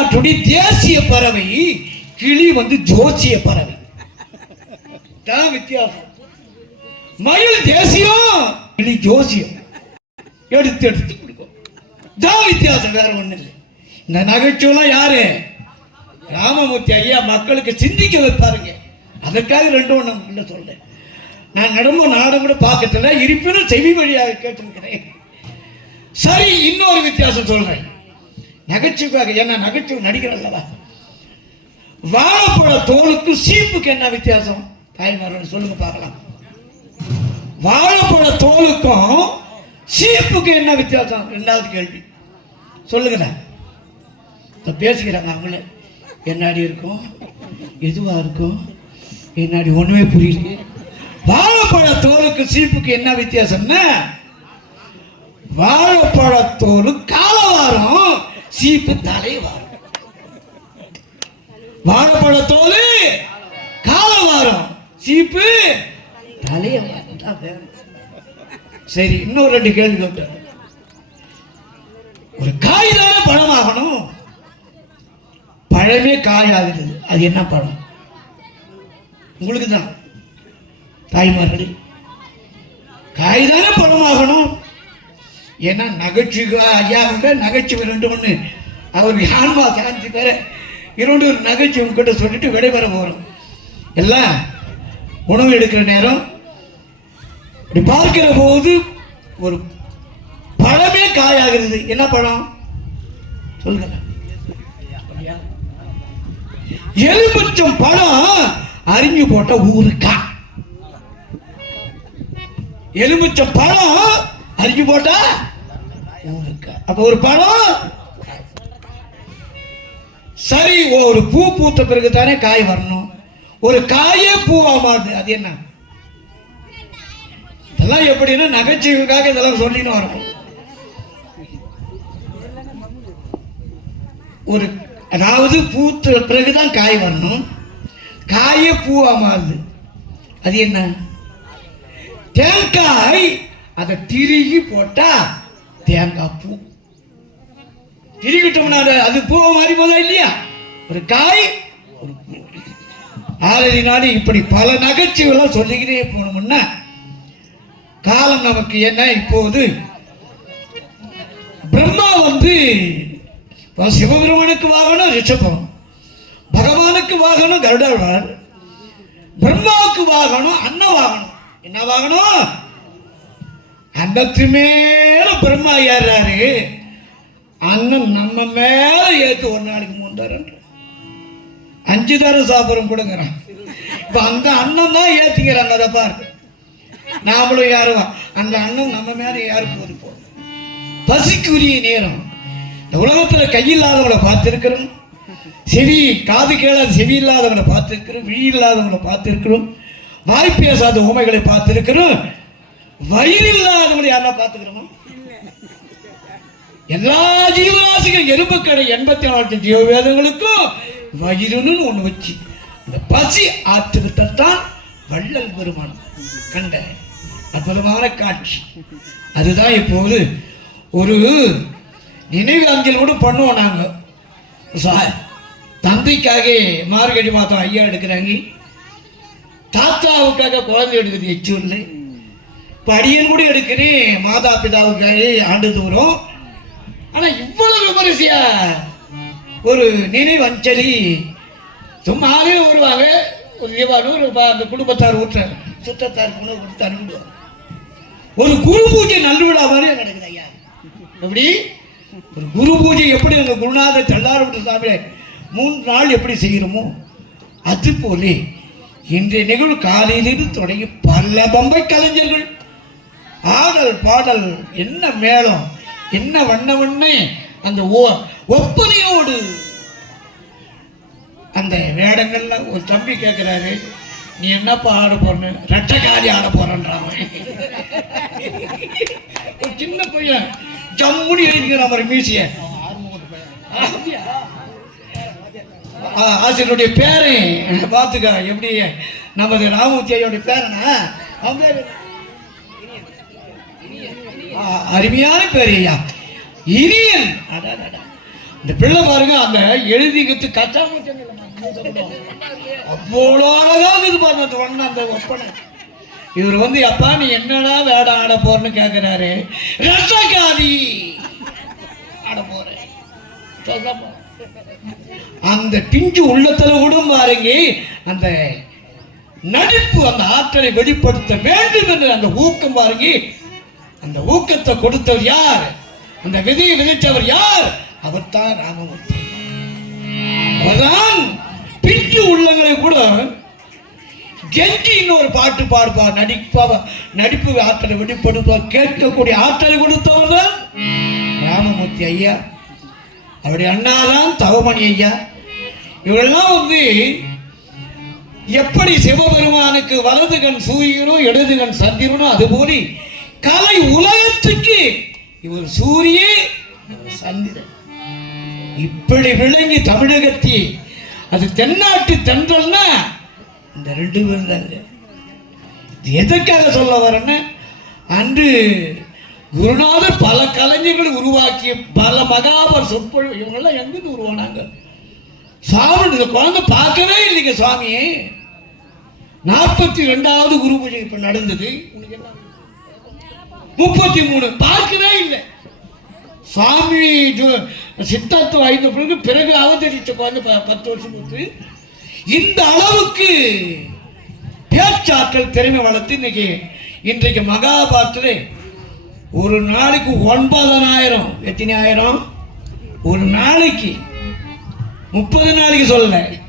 தமிழ்நாட்டுடைய தேசிய பறவை கிளி வந்து ஜோசிய பறவை. தான் வித்தியாசம். மயில் தேசியம் கிளி ஜோசியம். எடுத்து எடுத்து கொடுக்கும். தான் வித்தியாசம் வேற ஒண்ணு இல்லை. இந்த நகைச்சுவெல்லாம் யாரு? ராமமூர்த்தி ஐயா மக்களுக்கு சிந்திக்க வைப்பாருங்க. அதற்காக ரெண்டு ஒன்று இல்லை சொல்றேன். நான் நடமோ நாடும் கூட பார்க்கறதில்ல. இருப்பினும் செவி வழியாக கேட்டிருக்கிறேன். சரி இன்னொரு வித்தியாசம் சொல்றேன். நகைச்சுவாக ஏன்னா நகைச்சுவை நடிகர் அல்லவா? வாழைப்பழ தோலுக்கு சீப்புக்கு என்ன வித்தியாசம்? தாய்மார்கள் சொல்லுங்க பார்க்கலாம். வாழைப்பழ தோலுக்கும் சீப்புக்கு என்ன வித்தியாசம்? ரெண்டாவது கேள்வி. சொல்லுங்களேன் இப்போ பேசுகிறாங்க அவங்களே என்னாடி இருக்கும்? எதுவா இருக்கும்? என்னாடி ஒண்ணுமே புரியல. வாழைப்பழ தோலுக்கு சீப்புக்கு என்ன வித்தியாசம்னா வாழப்பழ தோல் காலவாரம். சீப்பு தலைவாரம் வாழைப்பழ தோல் காலவாரம் சீப்பு தலைய சரி இன்னொரு ரெண்டு கேள்வி கேட்டேன் ஒரு காய் தானே பழமாகணும். பழமே காய் ஆகுது அது என்ன பழம்? உங்களுக்கு தான் தாய்மார்களே காய் தானே பழமாகணும். ஏன்னா நகைச்சுவை ஐயா வந்து நகைச்சுவை ரெண்டு ஒன்று அவர் ஆன்மா சாந்தி தர இரண்டு ஒரு நகைச்சுவை உங்ககிட்ட சொல்லிட்டு விடைபெற போகிறோம் எல்லாம் உணவு எடுக்கிற நேரம் இப்படி பார்க்கிற போது ஒரு பழமே காயாகிறது. என்ன பழம்? சொல்லுங்க. எலுமிச்சம் பழம் அறிஞ்சு போட்ட ஊருக்கா எலுமிச்சம் பழம் அறிஞ்சு போட்டா அப்ப ஒரு பழம் சரி ஒரு பூ பூத்த பிறகு தானே காய் வரணும். ஒரு காயே பூ மாறுது. அது என்ன? இதெல்லாம் எப்படின்னா நகைச்சுவைக்காக இதெல்லாம் சொல்லின்னு வரணும். ஒரு அதாவது பூத்த பிறகுதான் காய் வரணும். காயே பூவா மாறுது. அது என்ன? தேங்காய். அதை திருகி போட்டா தேங்காய் பூ. திருவிட்டோம்னா அது- அது பூவை மாறி போதா இல்லையா? ஒரு காய் ஒரு பூ. நாடு இப்படி பல நகைச்சுவைலாம் சொல்லிக்கிட்டே போனோம்னா காலம் நமக்கு என்ன இப்போது? பிரம்மா வந்து இப்போ சிவபெருமானுக்கு வாகனம் ரிஷபம். பகவானுக்கு வாகனம் கருடாழ்வார் பிரம்மாவுக்கு வாகனம் அன்ன வாகனம். என்ன வாகனம்? அன்னத்து மேல பிரம்மா ஏறாரு அண்ணன் நம்ம மேல ஏத்து ஒரு நாளைக்கு மூணு தரம் அஞ்சு தரம் சாப்பிடும் கொடுங்கிறான். இப்ப அந்த அண்ணன் தான் ஏத்திக்கிறாங்க அதை பாரு. நாமளும் யாரும் அந்த அண்ணன் நம்ம மேல யாரு போது போதும் பசிக்குரிய நேரம். இந்த உலகத்துல கையில்லாதவங்களை பார்த்திருக்கிறோம். செவி காது கேளாத செவி இல்லாதவங்களை பார்த்திருக்கிறோம். விழி இல்லாதவங்களை பார்த்திருக்கிறோம். வாய் பேசாத உமைகளை பார்த்திருக்கிறோம். வயிறு இல்லாதவங்களை யாரா பார்த்துக்கிறோமோ? எல்லா ஜீவராசிகள் எறும்புக்கடை எண்பத்தி நாலு ஜீவவேதங்களுக்கும் வயிறுன்னு ஒன்று வச்சு. இந்த பசி ஆற்றுக்கிட்டத்தான் வள்ளல் பெருமானம் கண்ட அற்புதமான காட்சி. அதுதான் இப்போது ஒரு நினைவு அஞ்சல் கூட பண்ணுவோம் நாங்கள் சார் தந்தைக்காக மார்கழி மாதம் ஐயா எடுக்கிறாங்க. தாத்தாவுக்காக குழந்தை எடுக்குது எச்சூர்ல இப்போ அடியன் கூட எடுக்கிறேன். மாதா பிதாவுக்காக ஆண்டு தூரம் ஆனா இவ்வளவு விமரிசையா? ஒரு நினைவஞ்சலி. சும்மாவே வருவாங்க. ஒரு தீபாவளி அந்த குடும்பத்தார் ஊற்றார் சுத்தத்தார் உணவு கொடுத்து அனுப்புவாங்க ஒரு குரு பூஜை நல்விழா மாதிரி நடக்குது ஐயா. எப்படி? ஒரு குரு பூஜை எப்படி அந்த குருநாத தெல்லாரப்பட்ட சாமி மூன்று நாள் எப்படி செய்கிறோமோ அது போலே இன்றைய நிகழ்வு காலையிலிருந்து தொடங்கி பல பம்பை கலைஞர்கள். ஆடல் பாடல் என்ன மேளம் என்ன வண்ண வண்ண அந்த ஒப்பனையோடு அந்த வேடங்கள்ல ஒரு தம்பி கேட்கிறாரு நீ என்னப்பா ஆட போறன்னு? ரெட்டக்காரி ஆட போறன்றான். ஒரு சின்ன பையன் ஜம்முனி எழுதிக்கிறான் அவர் மீசிய. ஆசிரியருடைய பேரை பார்த்துக்க எப்படி நமது ராமூர்த்தி ஐயோடைய பேரனா? அவன் பேரு அருமையான பேர் ஐயா. இனியன். இந்த பிள்ளை பாருங்க அந்த எழுதிக்கிட்டு கச்சாம அவ்வளோ அழகா இது பாருங்க அந்த ஒண்ணு அந்த ஒப்பனை இவர் வந்து அப்பா நீ என்னடா வேடம் ஆட போறன்னு கேட்கிறாரு ரசகாதி ஆட போறேன் அந்த பிஞ்சு உள்ளத்துல கூட பாருங்க. அந்த நடிப்பு அந்த ஆற்றலை வெளிப்படுத்த வேண்டும் என்று அந்த ஊக்கம் பாருங்க. அந்த ஊக்கத்தை கொடுத்தவர் யார்? அந்த விதியை விதித்தவர் யார்? அவர் தான் ராமமூர்த்தி. அவர்தான் பிஞ்சு உள்ளங்களை கூட கெஞ்சி இன்னொரு பாட்டு பாடுப்பார் நடிப்பா நடிப்பு ஆற்றலை வெளிப்படுத்துவா கேட்கக்கூடிய ஆற்றலை கொடுத்தவர் தான் ராமமூர்த்தி ஐயா. அவருடைய அண்ணாதான் தவமணி ஐயா. இவரெல்லாம் வந்து எப்படி சிவபெருமானுக்கு வலது கண் சூரியனோ இடது கண் சந்திரனோ அதுபோல கலை உலகத்துக்கு இவர் சூரிய சந்திரன். இப்படி விளங்கி தமிழகத்தி அது தென்னாட்டு தென்றல்னா இந்த ரெண்டு பேர் தாங்க எதற்காக சொல்ல வரேன்னு அன்று குருநாதர் பல கலைஞர்களை உருவாக்கிய பல மகாபர் சொற்பொழிவு இவங்கெல்லாம் எங்கிருந்து உருவானாங்க? சாமி இந்த குழந்தை பார்க்கவே இல்லைங்க சுவாமி. நாற்பத்தி ரெண்டாவது குரு பூஜை இப்போ நடந்தது. உனக்கு என்ன? முப்பத்தி மூணு. பார்க்கவே இல்லை. சாமி சித்தார்த்தம் ஐந்து பிறகு பிறகு அவதரிச்ச குழந்தை ப- பத்து வருஷம் கொடுத்து இந்த அளவுக்கு பேச்சாற்றல் திறமை வளர்த்து இன்னைக்கு இன்றைக்கு மகாபாரத்தில் ஒரு நாளைக்கு ஒன்பதனாயிரம் எத்தனை ஆயிரம் ஒரு நாளைக்கு முப்பது நாளைக்கு சொல்லலை.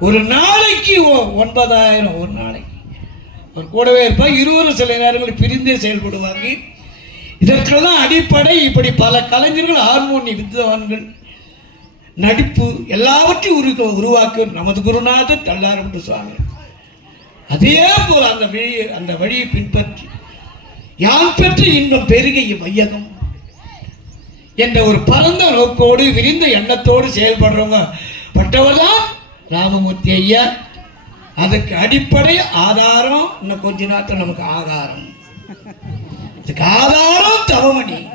ஒரு நாளைக்கு ஒ- ஒன்பதாயிரம் ஒரு நாளைக்கு. அவர் கூடவே இருப்பார். இருவரும் சில நேரங்களில் பிரிந்தே செயல்படுவாங்க இதற்கெல்லாம் அடிப்படை இப்படி பல கலைஞர்கள் ஹார்மோனி வித்வான்கள் நடிப்பு எல்லாவற்றையும் உரு உருவாக்கும் நமது குருநாதர் தள்ளாரப்பட்டு சுவாமி. அதே போல் அந்த வழியை அந்த வழியை பின்பற்றி யான் பெற்ற இன்பம் பெருகிய மையகம் என்ற ஒரு பரந்த நோக்கோடு விரிந்த எண்ணத்தோடு செயல்படுறவங்க பட்டவர் தான் ராமமூர்த்தி ஐயா. அதுக்கு அடிப்படை ஆதாரம் இன்னும் கொஞ்ச நேரத்தில் நமக்கு ஆதாரம். இதுக்கு ஆதாரம் தவமணி.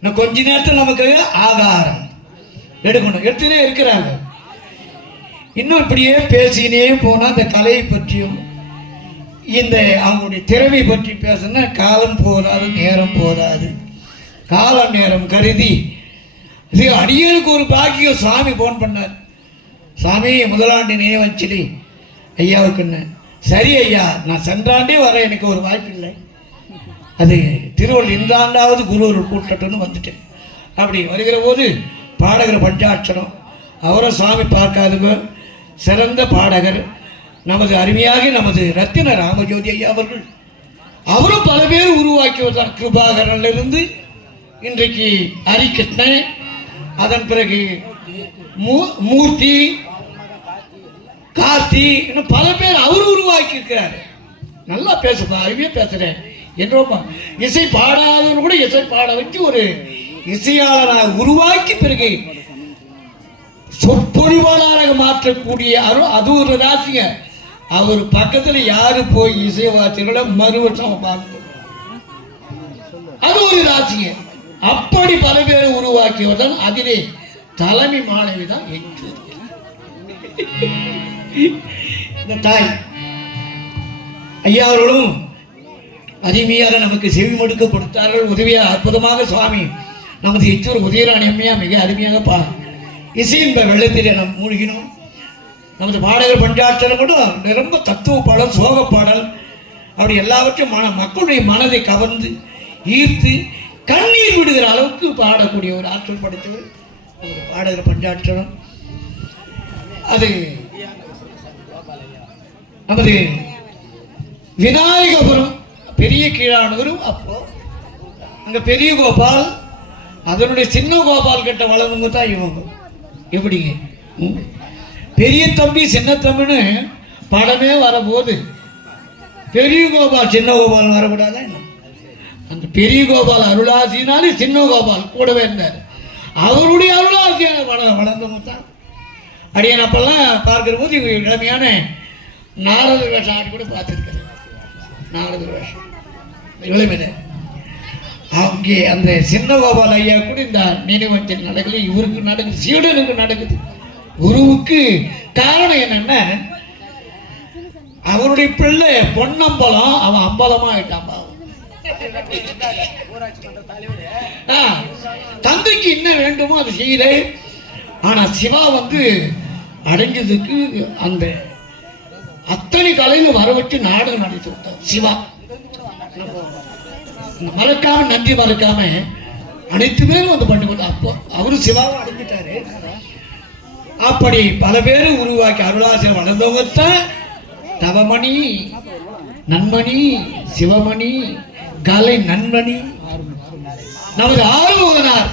இன்னும் கொஞ்ச நேரத்தில் நமக்கு ஆதாரம். எடுக்கணும். எடுத்துனே இருக்கிறாங்க. இன்னும் இப்படியே பேசினே போனால் இந்த கலையை பற்றியும் இந்த அவங்களுடைய திறமை பற்றி பேசுனா காலம் போதாது நேரம் போதாது. காலம் நேரம் கருதி. இது அடியனுக்கு ஒரு பாக்கியம் சாமி ஃபோன் பண்ணார். சாமி முதலாண்டு நினைவஞ்சலி. ஐயாவுக்கு என்ன? சரி ஐயா நான் சென்றாண்டே வர எனக்கு ஒரு வாய்ப்பு இல்லை அது திருவள்ளுவர் இந்த ஆண்டாவது குரு கூட்டட்டும்னு வந்துட்டேன். அப்படி வருகிற போது பாடகர் பஞ்சாட்சரம் அவரை சாமி பார்க்காதவங்க சிறந்த பாடகர் நமது அருமையாக நமது ரத்தின ராமஜோதி ஐயா அவர்கள். அவரும் பல பேர் உருவாக்கியவர் தான். இருந்து இன்றைக்கு ஹரிகிருஷ்ணன் அதன் பிறகு மூ மூர்த்தி கார்த்தி இன்னும் பல பேர் அவர் உருவாக்கி இருக்கிறாரு நல்லா பேசுப்பா அருமையாக பேசுறேன் என்றோமா இசை பாடாதவன் கூட இசை பாட வச்சு ஒரு இசையாளராக உருவாக்கி பிறகு சொற்பொழிவாளராக மாற்றக்கூடிய அரு அது ஒரு ராசிங்க. அவர் பக்கத்தில் யாரு போய் இசை வாசிகளோ மறு வருஷம் அது ஒரு ராசிங்க. அப்படி பல பேரை உருவாக்கியவர் தான் அதிலே தலைமை மாணவி தான் என்று இந்த தாய் ஐயா அவர்களும் அருமையாக நமக்கு செவி மடுக்க கொடுத்தார்கள் உதவியாக அற்புதமாக சுவாமி நமது எச்சூர் உதயராணி அம்மையா மிக அருமையாக பா இசையின்ப வெள்ளத்தில் நாம் மூழ்கினோம். நமது பாடகர் பஞ்சாற்றலும் கூட ரொம்ப தத்துவ பாடல் சோக பாடல். அப்படி எல்லாவற்றையும் மன மக்களுடைய மனதை கவர்ந்து ஈர்த்து கண்ணீர் விடுகிற அளவுக்கு பாடக்கூடிய ஒரு ஆற்றல் படைத்தவர் நமது பாடகர் பஞ்சாற்றலும் அது நமது விநாயகபுரம் பெரிய கீழானவரும் அப்போ அங்க பெரிய கோபால் அதனுடைய சின்ன கோபால் கிட்ட வளர்ந்தவங்க தான் இவங்க. எப்படிங்க? பெரிய தம்பி சின்ன தம்பின்னு படமே வரபோது பெரிய கோபால் சின்ன கோபால் வரக்கூடாதா அந்த பெரிய கோபால் அருளாசினாலே சின்ன கோபால் கூடவே இருந்தார். அவருடைய அருளாசியான வள வளர்ந்தவங்க தான். அடியன் அப்பெல்லாம் பார்க்கிற போது இளமையான நாரதர் வேஷம் ஆடி கூட பார்த்துருக்கிறேன் நாரதர் வேஷம். இளமையில அங்கே அந்த சின்ன கோபால் ஐயா கூட இந்த நினைவஞ்சல் நடக்கல. இவருக்கு நடக்குது. சீடனுக்கு நடக்குது. குருவுக்கு காரணம் என்னன்னா அவருடைய பிள்ளை பொன்னம்பலம் அவன் அம்பலமா ஆயிட்டான் பாவம். ஆ, தந்தைக்கு என்ன வேண்டுமோ அது செய்யல ஆனால் சிவா வந்து அடைஞ்சதுக்கு அந்த அத்தனை கலையும் வரவிட்டு நாடகம் நடித்து விட்டார் சிவா. மறக்காம நன்றி மறக்காம அனைத்து பேரும் வந்து பண்ணி கொடுத்தா அப்போ அவரும் சிவாவை அடைஞ்சிட்டாரு. அப்படி பல பேரை உருவாக்கி அருளாசிரியர் வளர்ந்தவங்க தான் தவமணி நன்மணி சிவமணி கலை நன்மணி நமது ஆறுமுகனார்.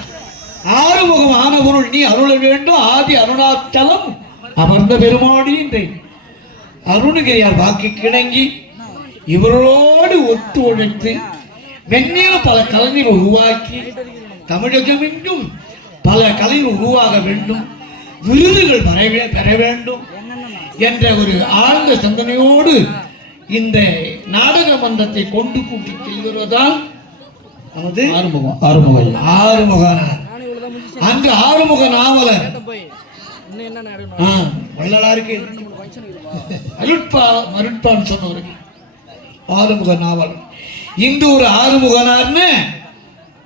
ஆறுமுகம் ஆன பொருள் நீ அருள வேண்டும். ஆதி அருணாச்சலம் அமர்ந்த பெருமாடி என்றேன் அருணகிரியார் வாக்கு கிணங்கி இவரோடு ஒத்து உழைத்து வெண்ணில பல கலைஞர் உருவாக்கி தமிழகமெங்கும் பல கலைஞர் உருவாக வேண்டும். விருதுகள் பெற வே- பெற வேண்டும் என்ற ஒரு ஆழ்ந்த சிந்தனையோடு இந்த நாடக மன்றத்தை கொண்டு கூட்டி செல்கிறதால் நமது ஆறுமுகம் ஆறுமுகம் ஆறுமுகனார். அங்கு ஆறுமுக நாவலர். வள்ளலாருக்கு அருட்பா மருட்பான்னு சொன்னவருக்கு ஆறுமுக நாவல் இந்த ஒரு ஆறுமுகனார்னு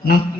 நம்